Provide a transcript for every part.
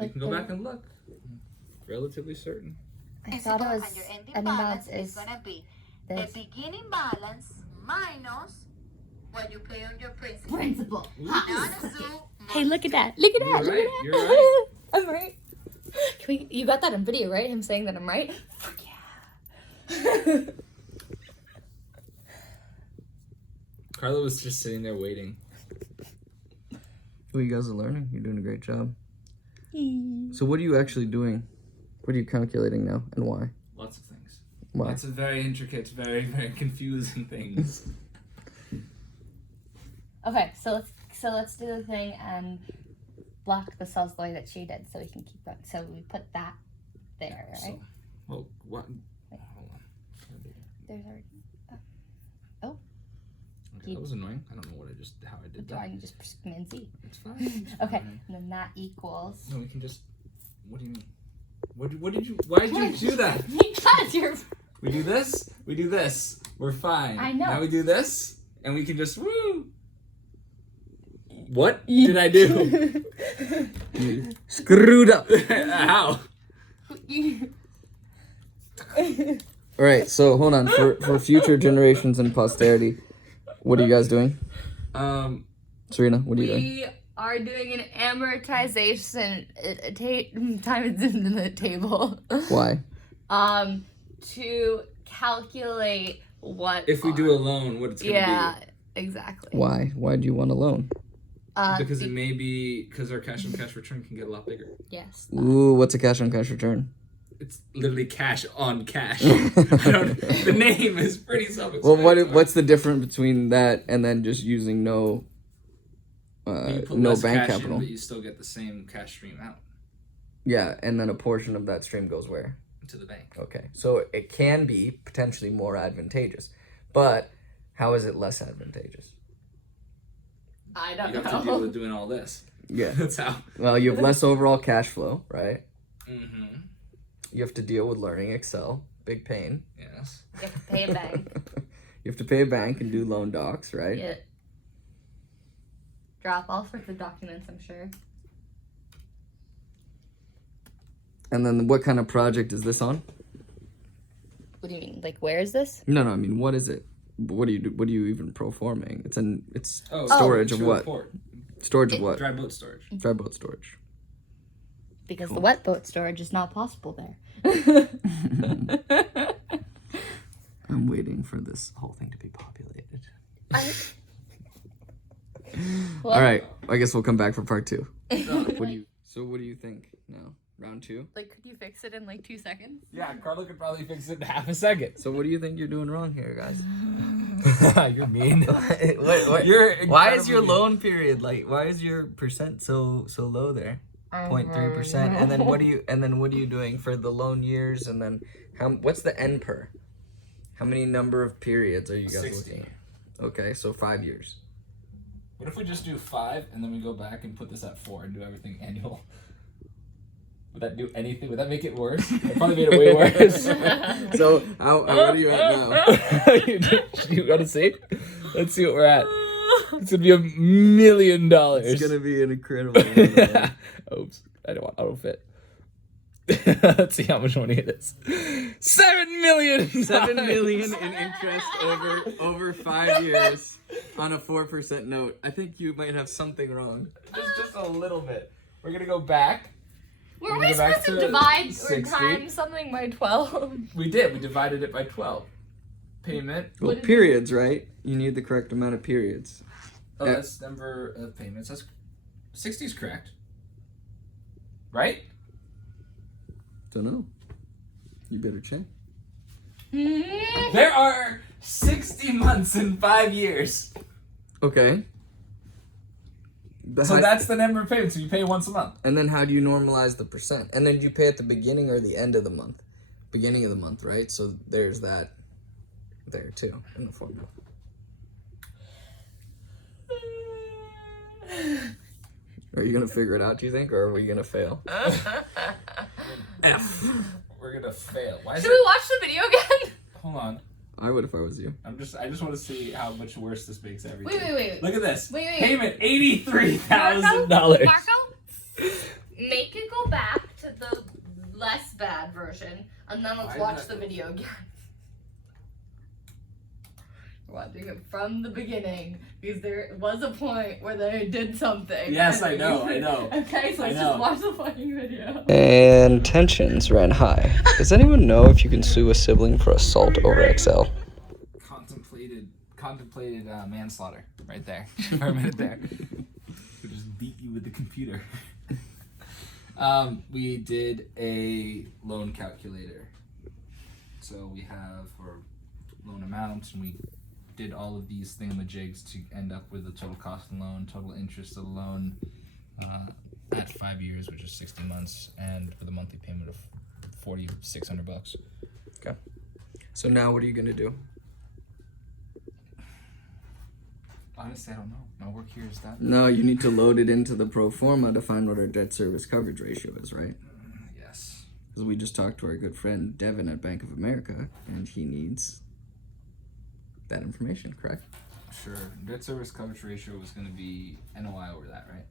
You can go back and look. Relatively certain. I thought it was and your ending ending balance balance is is gonna be this. the beginning balance minus what you pay on your principal. Principal. Now assume Hey, look at that. Look at that. You're Look right, at that. you're right. I'm right. You got that on video, right? Him saying that I'm right? Fuck yeah. Carla was just sitting there waiting. Well, you guys are learning. You're doing a great job. So what are you actually doing? What are you calculating now, and why? Lots of things. Why? Lots of very intricate, very, very confusing things. Okay, so let's do the thing and block the cells the way that she did, so we can keep that. So we put that there, right? So, well, what? Wait. Hold on. There's already Okay, that was annoying. I don't know how I did that. drawing. You just press Command Z. It's fine. It's Okay, fine. and then that equals. No, we can just. What do you mean? Why did you do that? Because you're. We do this. We do this. We're fine. I know. Now we do this, and we can just woo. What did I do? You screwed up. How? All right, so hold on. For future generations and posterity, what are you guys doing? Serena, what are you doing? We are doing an amortization time in the table. Why? To calculate what. If we do a loan, what it's gonna Yeah, exactly. Why? Why do you want a loan? be? Because it may be because our cash on cash return can get a lot bigger. Yes. Ooh, what's a cash on cash return? It's literally cash on cash. The name is pretty Well, self-explanatory. what's the difference between that and then just using no You put no less bank cash capital? in, but you still get the same cash stream out Yeah, and then a portion of that stream goes where? to the bank. Okay, so it can be potentially more advantageous, but how is it less advantageous? I don't You have to deal know. with doing all this. Yeah. That's how. Well, you have less overall cash flow, right? Mm-hmm. You have to deal with learning Excel. Big pain. Yes. You have to pay a bank. You have to pay a bank and do loan docs, right? Yeah. Drop all sorts of documents, I'm sure. And then what kind of project is this on? What do you mean? Like, where is this? No, I mean, what is it? What do you do? What are you even proforming? It's Oh, storage of to what? a port. Storage of what? Dry boat storage. Dry boat storage. Because Cool. the wet boat storage is not possible there. I'm waiting for this whole thing to be populated. Well, All right, I guess we'll come back for part 2. What What do you think now? Round 2. Like, could you fix it in like 2 seconds? Yeah, Carla could probably fix it in half a second. So what do you think you're doing wrong here, guys? You're mean. what? You're Why is your incredibly loan period why is your percent so low there? 0.3%. And then what are you doing for the loan years, and then what's the N per? How many number of periods are you guys 60. looking at? Okay, so 5 years. What if we just do 5 and then we go back and put this at 4 and do everything annual? Would that do anything? Would that make it worse? It probably made it way worse. So how what are you at now? You gotta see? Let's see what we're at. It's gonna be $1 million. It's gonna be an incredible amount. Oops, I don't fit. Let's see how much money it is. $7 million. $7 million in interest over 5 years on a 4% note. I think you might have something wrong. Just a little bit. We're gonna go back. Were we we go back supposed to to divide or 60? time something by 12? We did. We divided it by 12. Payment. Well, periods, right? You need the correct amount of periods. Oh, Yeah. that's number of payments. That's 60 is correct. Right? Don't know. You better check. There are 60 months in 5 years. Okay. So that's the number of payments. So you pay once a month. And then how do you normalize the percent? And then do you pay at the beginning or the end of the month? Beginning of the month, right? So there's that there too in the formula. Are you gonna figure it out, do you think, or are we gonna fail? F. We're gonna fail. Why is Should it? we watch the video again? Hold on. I would if I was you. I just want to see how much worse this makes everything. Wait. Look at this. Wait. Payment $83,000. Marco, make it go bad version, and then let's watch the video again. Watching it from the beginning, because there was a point where they did something. Yes, I know. Okay, so let's just watch the fucking video. And tensions ran high. Does anyone know if you can sue a sibling for assault over XL? Contemplated manslaughter right there for a minute there. We just beat you with the computer. We did a loan calculator. So we have our loan amount, and we did all of these thingamajigs to end up with the total cost of the loan, total interest of the loan at 5 years, which is 60 months, and with a monthly payment of $4,600. Okay. So now what are you going to do? Honestly, I don't know. My work here is that. No, you need to load it into the pro forma to find what our debt service coverage ratio is, right? Yes. Because we just talked to our good friend Devin at Bank of America, and he needs that information, correct? Sure. Debt service coverage ratio was going to be NOI over that, right?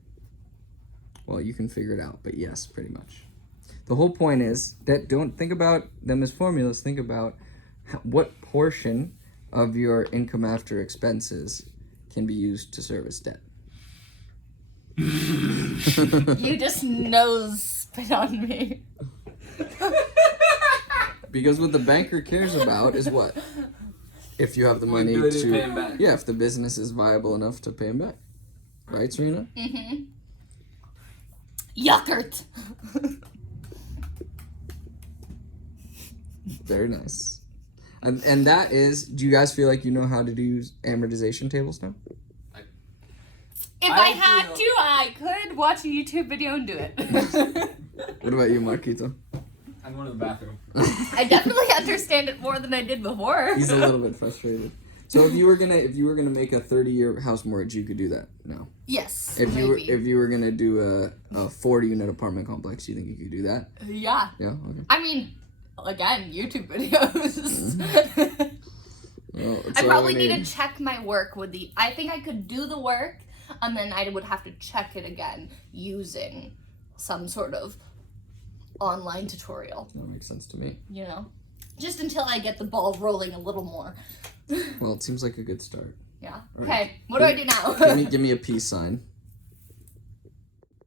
Well, you can figure it out, but yes, pretty much. The whole point is that don't think about them as formulas. Think about what portion of your income after expenses can be used to service debt. You just nose spit on me. Because what the banker cares about is what? If you have the money ability to pay him back. Yeah, if the business is viable enough to pay him back. Right, Serena? Mm-hmm. Yuckert. Very nice. And that is, do you guys feel like you know how to do amortization tables now? If I had to, I could watch a YouTube video and do it. What about you, Marquito? I'm going to the bathroom. I definitely understand it more than I did before. He's a little bit frustrated. So if you were gonna make a 30-year house mortgage, you could do that now. Yes. If maybe. you were gonna do a 40-unit apartment complex, do you think you could do that? Yeah. Yeah. Okay. I mean, again, YouTube videos. Well, I probably need to check my work with the. I think I could do the work, and then I would have to check it again using some sort of online tutorial. That makes sense to me. You know, just until I get the ball rolling a little more. Well, it seems like a good start. Yeah. All Okay. right. What do I do now? Give me a peace sign.